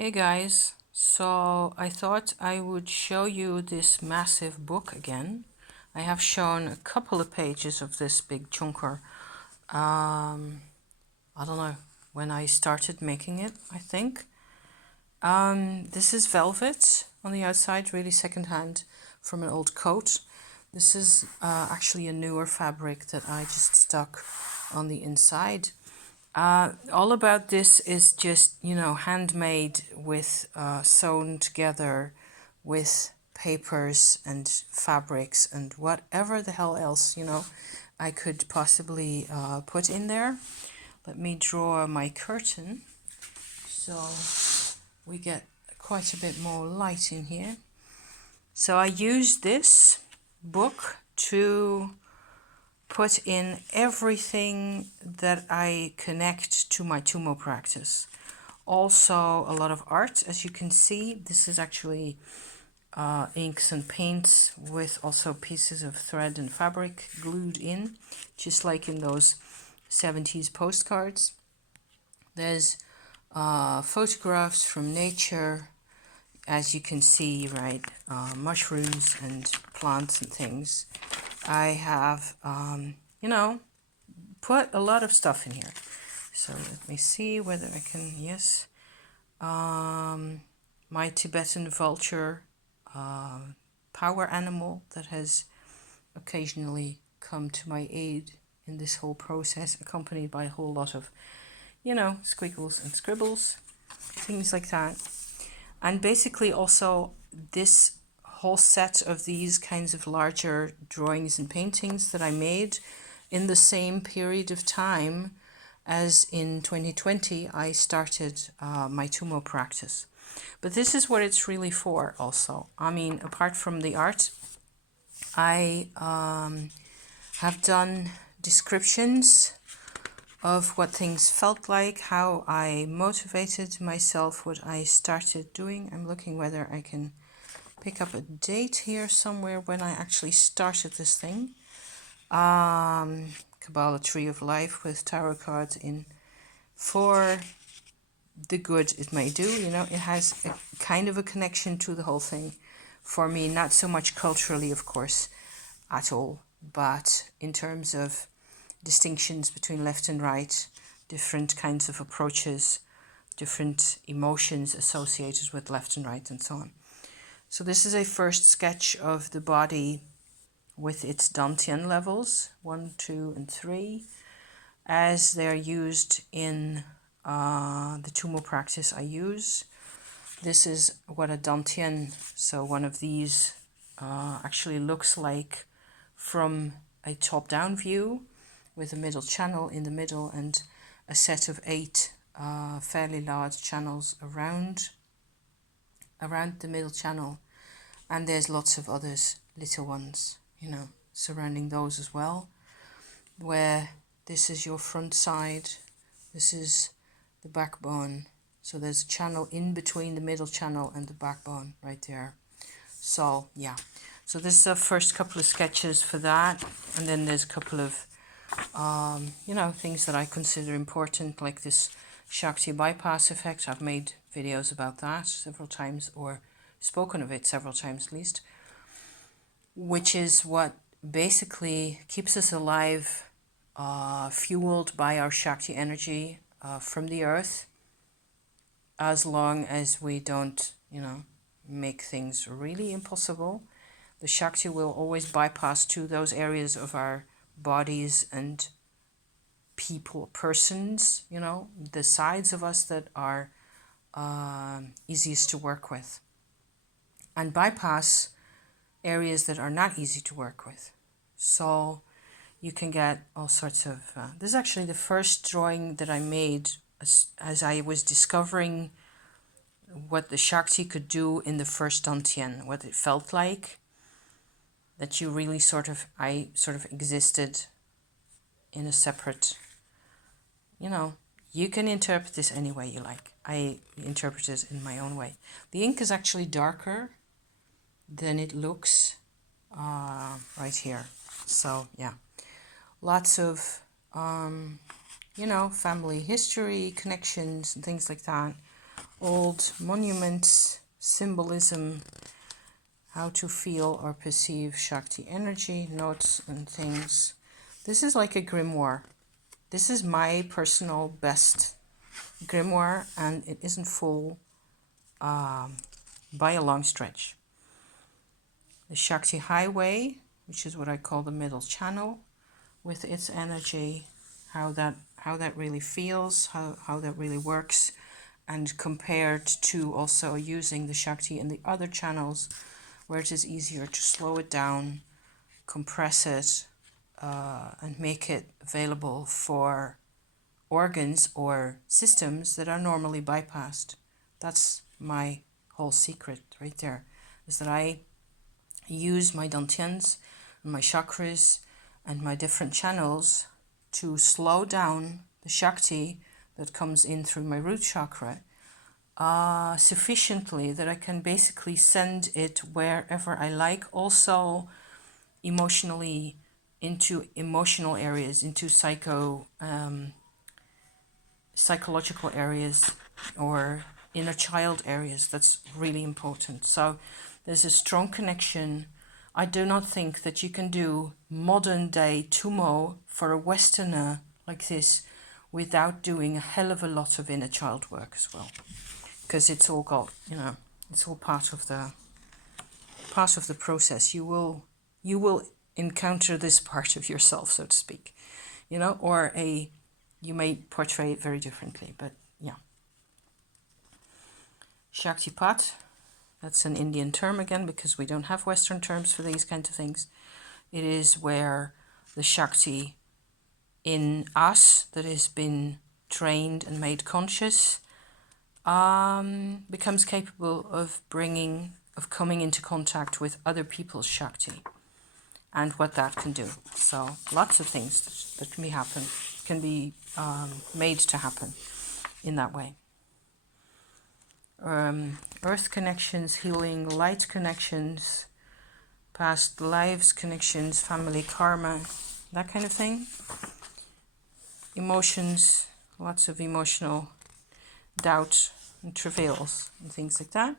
Hey guys, so I thought I would show you this massive book again. I have shown a couple of pages of this big chunker. I don't know, when I started making it, I think. This is velvet on the outside, really secondhand from an old coat. This is actually a newer fabric that I just stuck on the inside. All about this is just, handmade with sewn together with papers and fabrics and whatever the hell else, I could possibly put in there. Let me draw my curtain so we get quite a bit more light in here. So I used this book to put in everything that I connect to my Tummo practice. Also a lot of art, as you can see. This is actually inks and paints with also pieces of thread and fabric glued in, just like in those 70s postcards. There's photographs from nature, as you can see, right? Mushrooms and plants and things. I have, put a lot of stuff in here. So let me see whether I can, yes. My Tibetan vulture, power animal that has occasionally come to my aid in this whole process, accompanied by a whole lot of, squiggles and scribbles, things like that. And basically also this whole set of these kinds of larger drawings and paintings that I made in the same period of time as in 2020 I started my Tummo practice. But this is what it's really for also. I mean, apart from the art, I have done descriptions of what things felt like, how I motivated myself, what I started doing. I'm looking whether I can pick up a date here somewhere when I actually started this thing. Kabbalah Tree of Life with tarot cards in for the good it may do. It has a kind of a connection to the whole thing. For me, not so much culturally, of course, at all, but in terms of distinctions between left and right, different kinds of approaches, different emotions associated with left and right, and so on. So this is a first sketch of the body with its Dantian levels, 1, 2, and 3, as they're used in the Tummo practice I use. This is what a Dantian, so one of these, actually looks like from a top-down view, with a middle channel in the middle and a set of 8 fairly large channels around the middle channel. And there's lots of others, little ones, surrounding those as well, where this is your front side, this is the backbone. So there's a channel in between the middle channel and the backbone right there. So yeah, so this is the first couple of sketches for that. And then there's a couple of things that I consider important, like this Shakti bypass effect. I've made videos about that several times, or spoken of it several times at least, which is what basically keeps us alive, fueled by our Shakti energy from the earth, as long as we don't, make things really impossible. The Shakti will always bypass to those areas of our bodies and persons, the sides of us that are easiest to work with, and bypass areas that are not easy to work with. So you can get all sorts of... this is actually the first drawing that I made as I was discovering what the Shakti could do in the first Dantian, what it felt like, that you really I sort of existed in a separate, you can interpret this any way you like. I interpret it in my own way. The ink is actually darker than it looks right here. So yeah, lots of, family history, connections, and things like that. old monuments, symbolism, how to feel or perceive Shakti energy, notes and things. This is like a grimoire. This is my personal best grimoire, and it isn't full by a long stretch. The Shakti Highway, which is what I call the middle channel, with its energy, how that really feels, how that really works, and compared to also using the Shakti in the other channels, where it is easier to slow it down, compress it, and make it available for organs or systems that are normally bypassed. That's my whole secret right there, is that I use my dantians and my chakras and my different channels to slow down the Shakti that comes in through my root chakra sufficiently that I can basically send it wherever I like, also emotionally into emotional areas, into psychological areas or inner child areas. That's really important. So there's a strong connection. I do not think that you can do modern day Tummo for a Westerner like this without doing a hell of a lot of inner child work as well, because it's all got, it's all part of the process. You will encounter this part of yourself, so to speak, or you may portray it very differently, but yeah. Shaktipat, that's an Indian term again, because we don't have Western terms for these kinds of things. It is where the Shakti in us that has been trained and made conscious becomes capable of coming into contact with other people's Shakti and what that can do. So lots of things that can be made to happen in that way. Earth connections, healing, light connections, past lives connections, family karma, that kind of thing. Emotions, lots of emotional doubt and travails and things like that.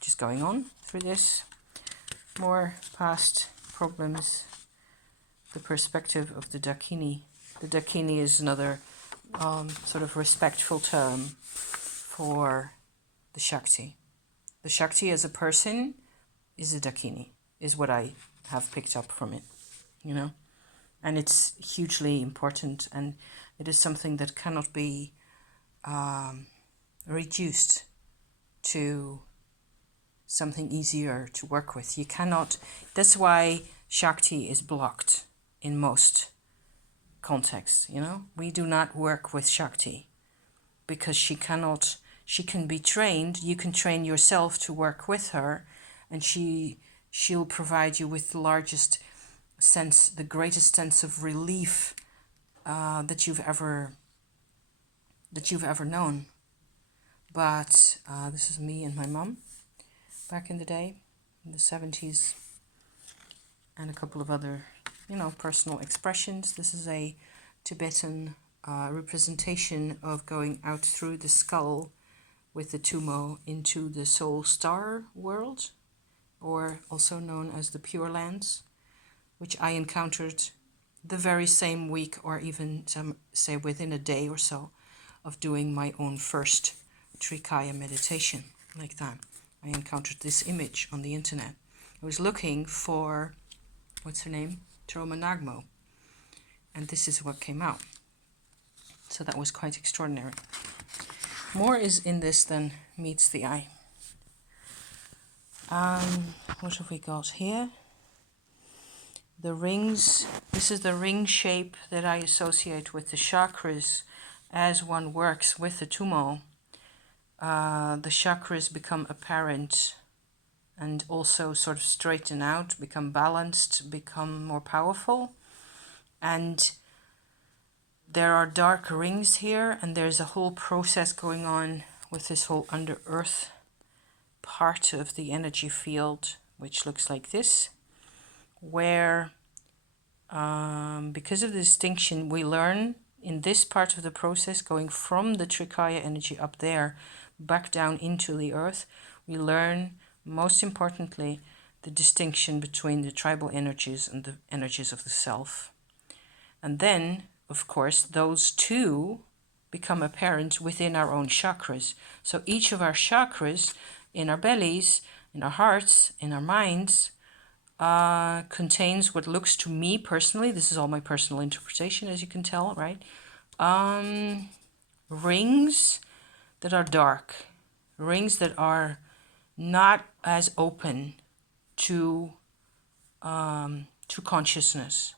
Just going on through this. More past problems. The perspective of the Dakini. The Dakini is another sort of respectful term for the Shakti. The Shakti as a person is a Dakini, is what I have picked up from it, And it's hugely important, and it is something that cannot be reduced to something easier to work with. You cannot, that's why Shakti is blocked in most contexts, We do not work with Shakti because she can be trained. You can train yourself to work with her, and she'll provide you with the greatest sense of relief that you've ever known. But this is me and my mum back in the day, in the 70s, and a couple of other, personal expressions. This is a Tibetan representation of going out through the skull with the Tummo into the soul star world, or also known as the Pure Lands, which I encountered the very same week, or even say within a day or so, of doing my own first Trikaya meditation like that. I encountered this image on the internet. I was looking for, what's her name? Troma Nagmo. And this is what came out. So that was quite extraordinary. More is in this than meets the eye. What have we got here? The rings. This is the ring shape that I associate with the chakras as one works with the Tummo. The chakras become apparent and also sort of straighten out, become balanced, become more powerful. And there are dark rings here, and there's a whole process going on with this whole under earth part of the energy field, which looks like this, where because of the distinction we learn in this part of the process, going from the Trikaya energy up there, back down into the earth, we learn, most importantly, the distinction between the tribal energies and the energies of the self. And then, of course, those two become apparent within our own chakras. So each of our chakras, in our bellies, in our hearts, in our minds, contains what looks to me personally, this is all my personal interpretation, as you can tell, right? Rings that are dark, rings that are not as open to consciousness.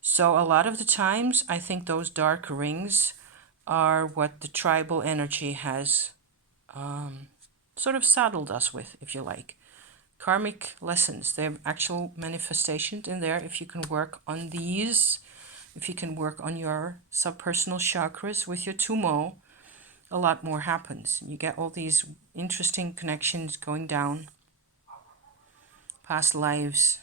So a lot of the times, I think those dark rings are what the tribal energy has sort of saddled us with, if you like. Karmic lessons, they have actual manifestations in there. If you can work on these, if you can work on your subpersonal chakras with your Tummo, a lot more happens. You get all these interesting connections going down. Past lives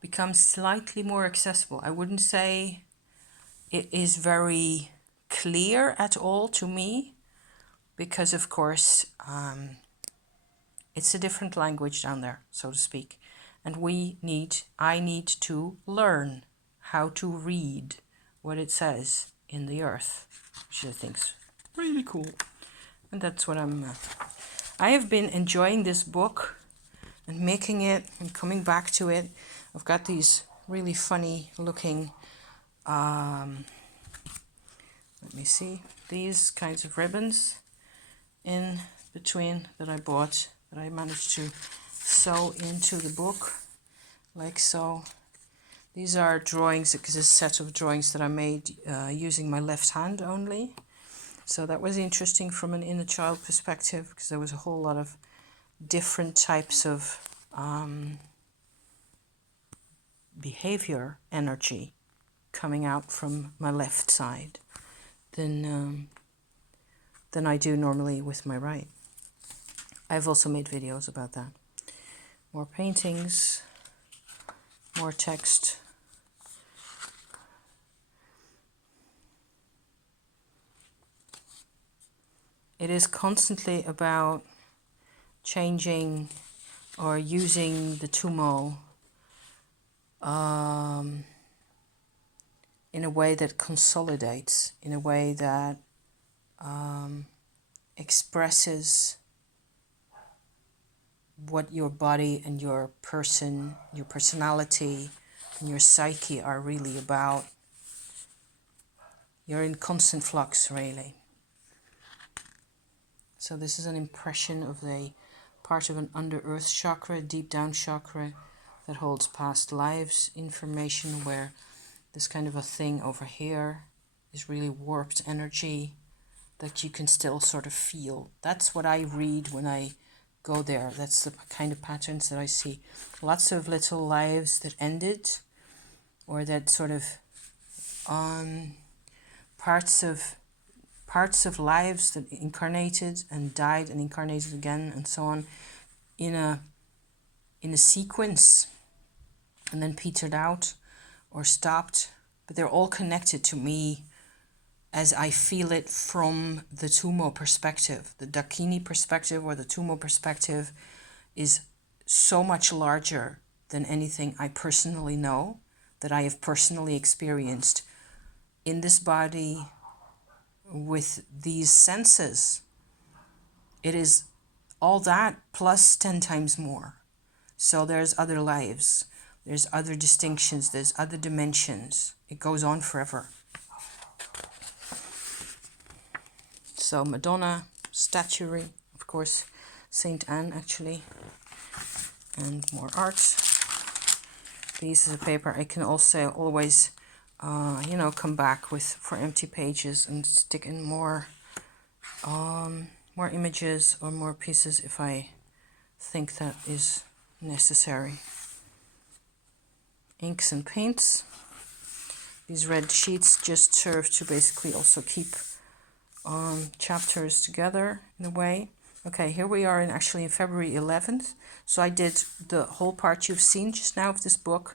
become slightly more accessible. I wouldn't say it is very clear at all to me, because of course it's a different language down there, so to speak, and I need to learn how to read what it says in the earth, which I think's really cool. And that's what I have been enjoying this book and making it and coming back to it. I've got these really funny looking let me see, these kinds of ribbons in between that I bought, that I managed to sew into the book, like so. These are drawings, because it's a set of drawings that I made using my left hand only. So that was interesting from an inner child perspective, because there was a whole lot of different types of behavior energy coming out from my left side than I do normally with my right. I've also made videos about that. More paintings, more text. It is constantly about changing or using the Tummo in a way that consolidates, in a way that expresses what your body and your person, your personality, and your psyche are really about. You're in constant flux, really. So this is an impression of the part of an under-earth chakra, deep down chakra, that holds past lives information, where this kind of a thing over here is really warped energy that you can still sort of feel. That's what I read when I go there. That's the kind of patterns that I see. Lots of little lives that ended, or that sort of parts of lives that incarnated and died and incarnated again and so on in a sequence, and then petered out or stopped, but they're all connected to me as I feel it from the Tummo perspective. The Dakini perspective, or the Tummo perspective, is so much larger than anything I personally know, that I have personally experienced in this body with these senses. It is all that plus 10 times more. So there's other lives, there's other distinctions, there's other dimensions. It goes on forever. So Madonna, statuary, of course, Saint Anne actually, and more art. Pieces of paper. I can also always, come back with for empty pages and stick in more images or more pieces if I think that is necessary. Inks and paints. These red sheets just serve to basically also keep chapters together in a way. Okay, here we are in February 11th. So I did the whole part you've seen just now of this book.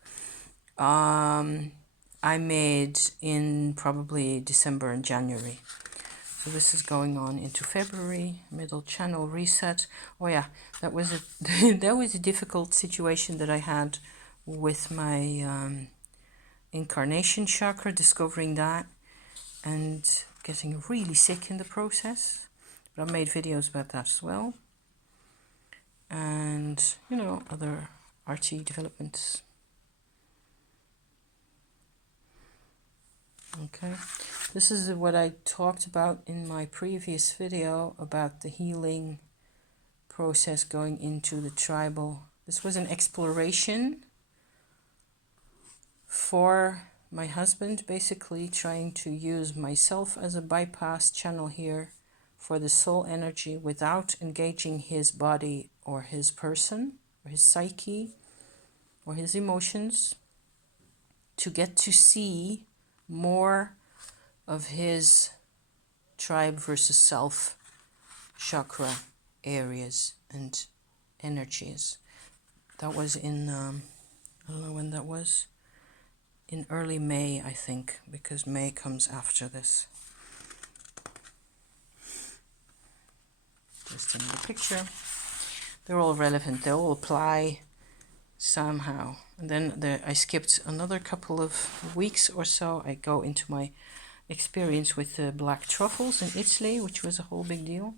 I made in probably December and January. So this is going on into February, middle channel reset. Oh yeah, that was a that was a difficult situation that I had with my incarnation chakra, discovering that and getting really sick in the process. But I've made videos about that as well. And, you know, other RT developments. Okay, this is what I talked about in my previous video about the healing process going into the tribal. This was an exploration for my husband, basically trying to use myself as a bypass channel here for the soul energy without engaging his body or his person or his psyche or his emotions, to get to see more of his tribe versus self chakra areas and energies. That was in, I don't know when that was, in early May, I think, because May comes after this. Just in the picture. They're all relevant, they all apply somehow. And then I skipped another couple of weeks or so. I go into my experience with the black truffles in Italy, which was a whole big deal.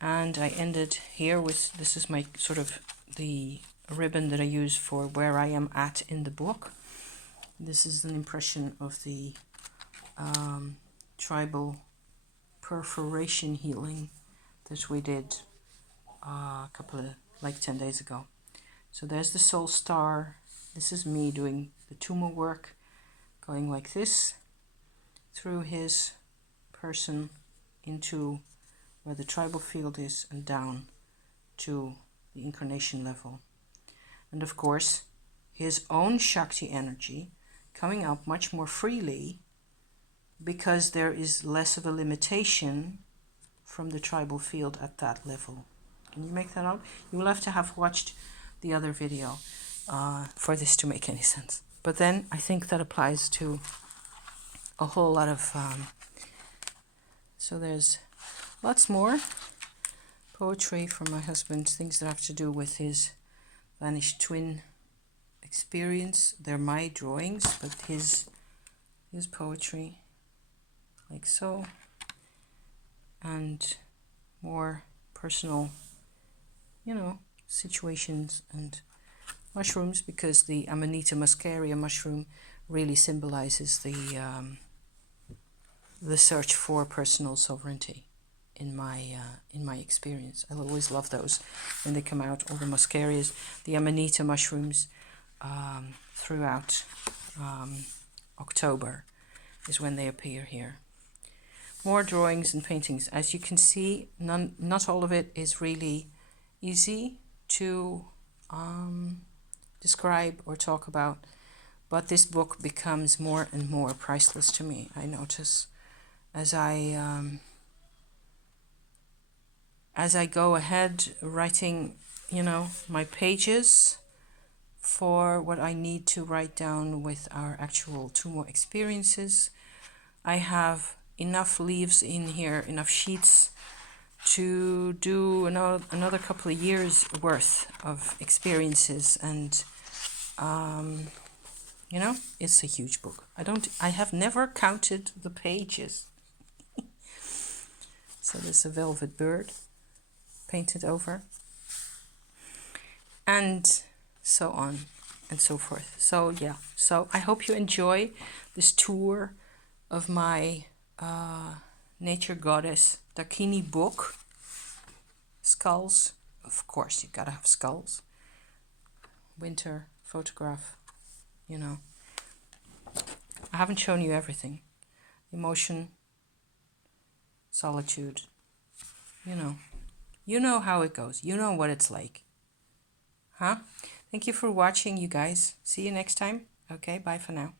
And I ended here with, this is my sort of the ribbon that I use for where I am at in the book. This is an impression of the tribal perforation healing that we did a couple of, like 10 days ago. So there's the soul star. This is me doing the Tummo work, going like this through his person into where the tribal field is and down to the incarnation level. And of course, his own Shakti energy coming up much more freely because there is less of a limitation from the tribal field at that level. Can you make that out? You will have to have watched the other video for this to make any sense. But then I think that applies to a whole lot of... so there's lots more poetry from my husband, things that have to do with his vanished twin experience. They're my drawings, but his poetry, like so. And more personal, you know, situations and mushrooms, because the Amanita muscaria mushroom really symbolizes the search for personal sovereignty in my experience. I always love those when they come out, all the muscarias, the Amanita mushrooms throughout October is when they appear here. More drawings and paintings. As you can see, not all of it is really easy to describe or talk about, but this book becomes more and more priceless to me. I notice as I go ahead writing, you know, my pages for what I need to write down with our actual Tummo experiences. I have enough leaves in here, enough sheets to do another couple of years worth of experiences, and you know, it's a huge book. I have never counted the pages. So there's a velvet bird painted over, and so on and so forth. So yeah, so I hope you enjoy this tour of my nature goddess Dakini book. Skulls, of course, you gotta have skulls. Winter photograph, you know. I haven't shown you everything. Emotion, solitude, you know. You know how it goes. You know what it's like. Huh? Thank you for watching, you guys. See you next time. Okay, bye for now.